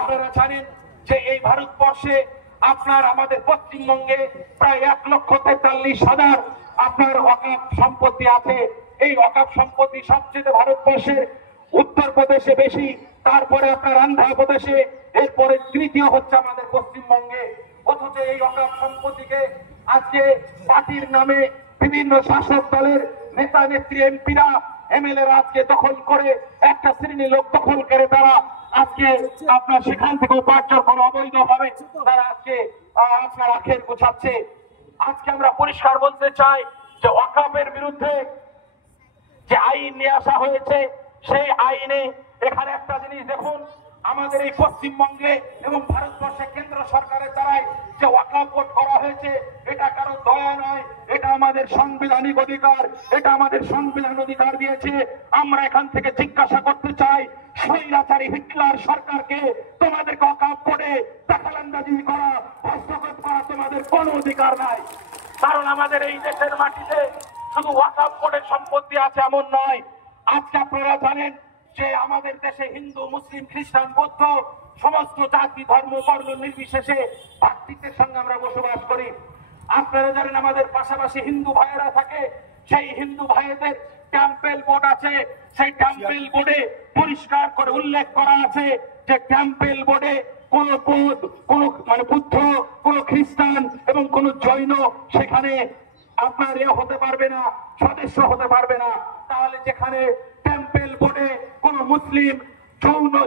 আপনারা জানেন যে এই ভারতবর্ষে আপনার আমাদের পশ্চিমবঙ্গে প্রায় 1,43,000 আপনার ওয়াকফ সম্পত্তি আছে। এই ওয়াকফ সম্পত্তি সবচেয়ে ভারতবর্ষের উত্তরপ্রদেশে বেশি, তারপরে আপনার অন্ধ্রপ্রদেশে, এরপরে তৃতীয় হচ্ছে আমাদের পশ্চিমবঙ্গে। অথচ এই ওয়াকফ সম্পত্তিকে আজকে পার্টির নামে বিভিন্ন শাসক দলের নেতা নেত্রী এমপিরা এমএলএ আজকে দখল করে, একটা শ্রেণীর লোক দখল করে তারা আজকে আপনার সেখান থেকে উপার্জন করে অবৈধভাবে তারা আজকে আপনার আখের গোছাচ্ছে। আজকে আমরা পরিষ্কার বলতে চাই যে ওয়াকফের বিরুদ্ধে যে আইন নিয়ে আসা হয়েছে, সেই আইনে এখানে একটা জিনিস দেখুন, আমাদের এই পশ্চিমবঙ্গে এবং ভারতবর্ষে কেন্দ্র সরকারের দ্বারাই যে ওয়াকফ বোর্ড করা হয়েছে, এটা কারো দয়া নয়, এটা আমাদের সাংবিধানিক অধিকার, এটা আমাদের সংবিধান অধিকার দিয়েছে। আমরা এখান থেকে জিজ্ঞাসা করতে চাই, স্বৈরাচারী হিটলার সরকারকে তোমাদেরকে ওয়াকফ বোর্ডে দখলন্দাজি করা, হস্তক্ষেপ করা তোমাদের কোনো অধিকার নাই। কারণ আমাদের এই দেশের মাটিতে শুধু ওয়াকফ বোর্ডের সম্পত্তি আছে এমন নয়। আজকে আপনারা জানেন যে আমাদের দেশে হিন্দু, মুসলিম, খ্রিস্টান, বৌদ্ধ সমস্ত জাতি, ধর্ম, বর্ণ নির্বিশেষে ভ্রাতৃত্বের সঙ্গে আমরা বসবাস করি। আপনারা জানেন আমাদের পাশাপাশি হিন্দু ভাইয়েরা থাকে, সেই হিন্দু ভাইদের টেম্পল বোর্ড আছে। সেই টেম্পল বোর্ডে পরিষ্কার করে উল্লেখ করা আছে যে টেম্পল বোর্ডে কোন বৌদ্ধ, কোন বুদ্ধ, কোন খ্রিস্টান এবং কোন জৈন সেখানে আপনার হতে পারবে না, সদস্য হতে পারবে না। তাহলে যেখানে টেম্পল বোর্ডে কোন মুসলিম,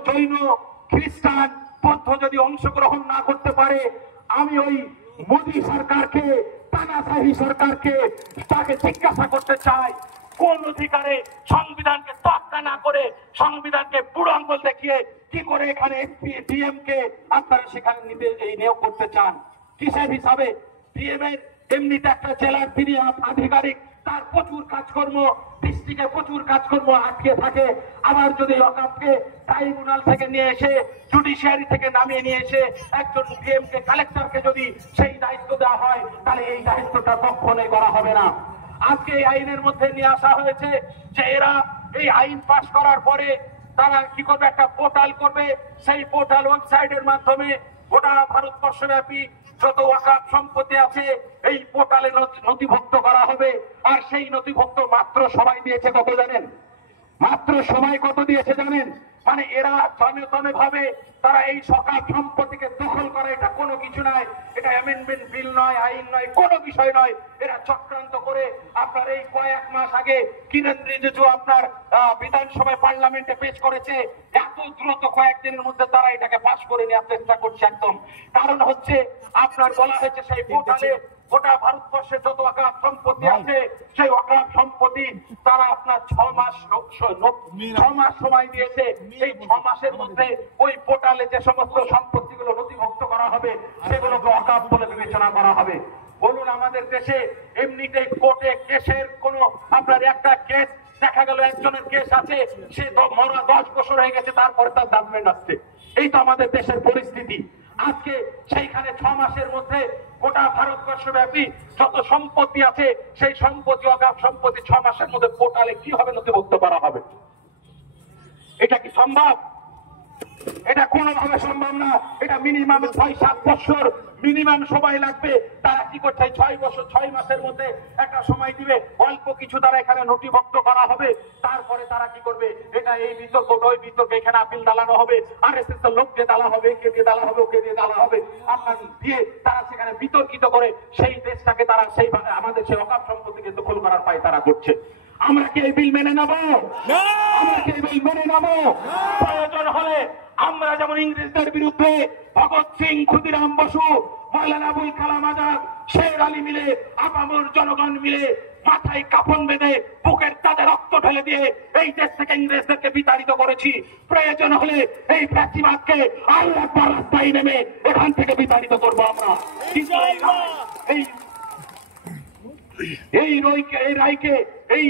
জৈন, খ্রিস্টান, বৌদ্ধ যদি অংশগ্রহণ না করতে পারে, আমি ওই মোদী সরকারকে, তানাশাহী সরকারকে তাকে জিজ্ঞাসা করতে চাই, কোন অধিকারে সংবিধানকে তোয়াক্কা না করে, সংবিধানকে বুড়ো আঙ্গুল দেখিয়ে কি করে এখানে এসপি ডিএম কে আপনারা সেখানে নিয়োগ করতে চান? কিসের হিসাবে? ডিএম এর এমনিতে একটা জেলার তিনি আধিকারিক, তার প্রচুর কাজকর্ম, ডিস্ট্রিক্টে প্রচুর কাজকর্ম আটকে থাকে। আবার যদি ওয়াকফকে ট্রাইব্যুনাল থেকে নিয়ে এসে, জুডিশিয়ারি থেকে নামিয়ে নিয়ে এসে একজন ডিএম কে, কালেক্টরকে যদি সেই দায়িত্ব দেওয়া হয়, তাহলে এই দায়িত্বটা কখনোই করা হবে না। আজকে এই আইনের মধ্যে নিয়ে আসা হয়েছে যে এরা এই আইন পাশ করার পরে তারা কি করবে, একটা পোর্টাল করবে। সেই পোর্টাল ওয়েবসাইটের মাধ্যমে গোটা ভারতবর্ষব্যাপী যত ওয়াকফ সম্পত্তি আছে এই পোর্টালে নথিভুক্ত করা হবে। আর সেই নথিভুক্ত মাত্র সবাই দিয়েছে কত জানেন? মাত্র সবাই কত দিয়েছে জানেন? মানে এরা জনতনে ভাবে তারা এই ওয়াকফ সম্পত্তিকে দখল করে, এটা কোনো কিছু নয়, এটা অ্যামেন্ডমেন্ট বিল নয়, আইন নয়, কোনো বিষয় নয়। এরা চক্রান্ত করে আপনার এই কয়েক মাস আগে কিরেন রিজিজু আপনার বিধানসভায় পার্লামেন্টে পেশ করেছে, এত দ্রুত কয়েকদিনের মধ্যে তারা এটাকে পাশ করে নেওয়ার চেষ্টা করছে একদম। কারণ হচ্ছে আপনার বলা হয়েছে সেই পোর্টালে গোটা ভারতবর্ষে যত ওয়াকফ সম্পত্তি আছে সেই ওয়াকফ সম্পত্তি তারা আপনার 6 মাস সময় দিয়েছে। এই 6 মাসের মধ্যে ওই পোর্টালে যে সমস্ত সম্পত্তিগুলো নথিভুক্ত করা হবে সেগুলোকে ওয়াকফ বলে বিবেচনা করা হবে। বলুন, আমাদের দেশে এমনিতেই কোর্টে কেসের কোন আপনার একটা কেস দেখা গেল, একজনের কেস আছে, সে মরা 10 বছর হয়ে গেছে, তারপরে তার জাজমেন্ট আসছে। এই তো আমাদের দেশের পরিস্থিতি। আজকে সেইখানে 6 মাসের মধ্যে গোটা ভারতবর্ষ ব্যাপী যত সম্পত্তি আছে সেই সম্পত্তি, ওয়াকফ সম্পত্তি 6 মাসের মধ্যে পোর্টালে কিভাবে নথিভুক্ত করা হবে? এটা কি সম্ভব? এটা কোনোভাবে সম্ভব না। এটা মিনিমাম 6-7 বছর মিনিমাম সময় লাগবে। তারা কি করছে, 6 বছর 6 মাসের মধ্যে একটা সময় দিবে, অল্প কিছু তারা এখানে নথিভুক্ত করা হবে। তারপরে তারা কি করবে, এটা এই বিতর্ক ওই বিতর্ক, এখানে আপিল দালানো হবে, আরএসএস এর লোককে দালা হবে, কে দিয়ে দালা হবে, ওকে দিয়ে দালা হবে, আপনার দিয়ে তারা সেখানে বিতর্কিত করে সেই দেশটাকে তারা সেই আমাদের সেই ওয়াকফ সম্পত্তিকে দখল করার পায় তারা করছে। আমরা কি এই বিল মেনে নেব? আমরা কি এই বিল মেনে নেব? প্রয়োজন হলে আমরা যেমন ইংরেজদের বিরুদ্ধে ভগৎ সিং, ক্ষুদিরাম বসু, মৌলানা আবুল কালাম আজাদ, শের আলী মিলে, আপামর জনগণ মিলে মাথায় কাফন বেঁধে বুকের তাজা রক্ত ঢেলে দিয়ে এই দেশ থেকে ইংরেজদেরকে বিতাড়িত করেছি। প্রয়োজন হলে এই ফ্যাসিবাদকে আল্লাহ রাস্তায় নেমে এখান থেকে বিতাড়িত করবো আমরা। এই রায়কে, এই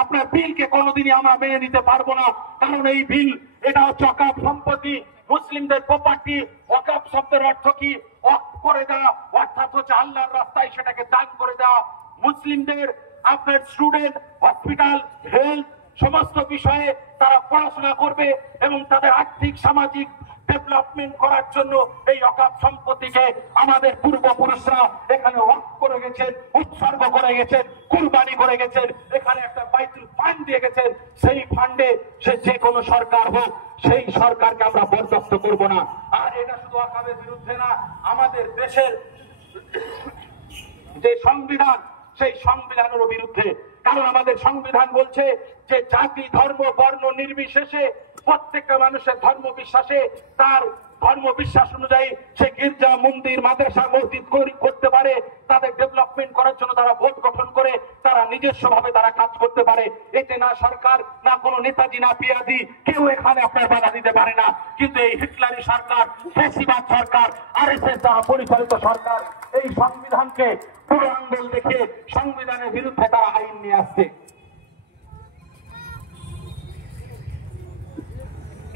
আপনার বিলকে কোনোদিনই আমরা মেনে নিতে পারবো না। কারণ এই বিল, এটা হচ্ছে ওয়াকফ সম্পত্তি, মুসলিমদের প্রপার্টি। ওয়াকফ শব্দের অর্থ কি? ওয়াকফ করে দেওয়া, অর্থাৎ হচ্ছে আল্লাহর রাস্তায় সেটাকে দান করে দেওয়া। মুসলিমদের আপনার স্টুডেন্ট, হসপিটাল, হেলথ সমস্ত বিষয়ে তারা পড়াশোনা করবে এবং তাদের আর্থিক, সামাজিক ডেভেলপমেন্ট করার জন্য এই অকাপ সম্পত্তিকে আমাদের পূর্বপুরুষরা এখানে ওয়াকফ করে গেছেন, উৎসর্গ করে গেছেন, কুরবানি করে গেছেন, এখানে একটা বাইতুল ফান্ড দিয়ে গেছেন। সেই ফান্ডে সে যে কোনো সরকার হোক, সেই সরকারকে আমরা বরদাস্ত করব না। আর এটা শুধু ওয়াকফের বিরুদ্ধে না, আমাদের দেশের যে সংবিধান, সেই সংবিধানের বিরুদ্ধে। কারণ আমাদের সংবিধান বলছে যে জাতি, ধর্ম, বর্ণ নির্বিশেষে প্রত্যেকটা মানুষের ধর্ম বিশ্বাসে, তার ধর্ম বিশ্বাস অনুযায়ী সে গির্জা, মন্দির, মাদ্রাসা, মসজিদ করতে পারে। তাদের ডেভেলপমেন্ট করার জন্য তারা ভোট গঠন করে তারা নিজস্ব ভাবে তারা কাজ করতে পারে। এতে না সরকার, না কোনো নেতাজি, না পিয়াজি, কেউ এখানে আপনার বাধা দিতে পারে না। কিন্তু এই হিটলারি সরকার, ফ্যাসিবাদ সরকার, আরএসএস দ্বারা পরিচালিত সরকার এই সংবিধানকে পুরো আঙ্গুল দেখে সংবিধানের বিরুদ্ধে তারা আইন নিয়ে আসছে।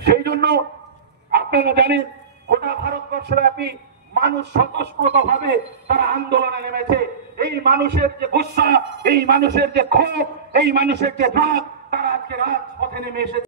সেই জন্য আপনারা জানেন গোটা ভারতবর্ষব্যাপী মানুষ স্বতঃস্ফূর্ত ভাবে তারা আন্দোলনে নেমেছে। এই মানুষের যে গুসা, এই মানুষের যে ক্ষোভ, এই মানুষের যে রাগ, তারা আজকে রাজপথে নেমে এসেছে।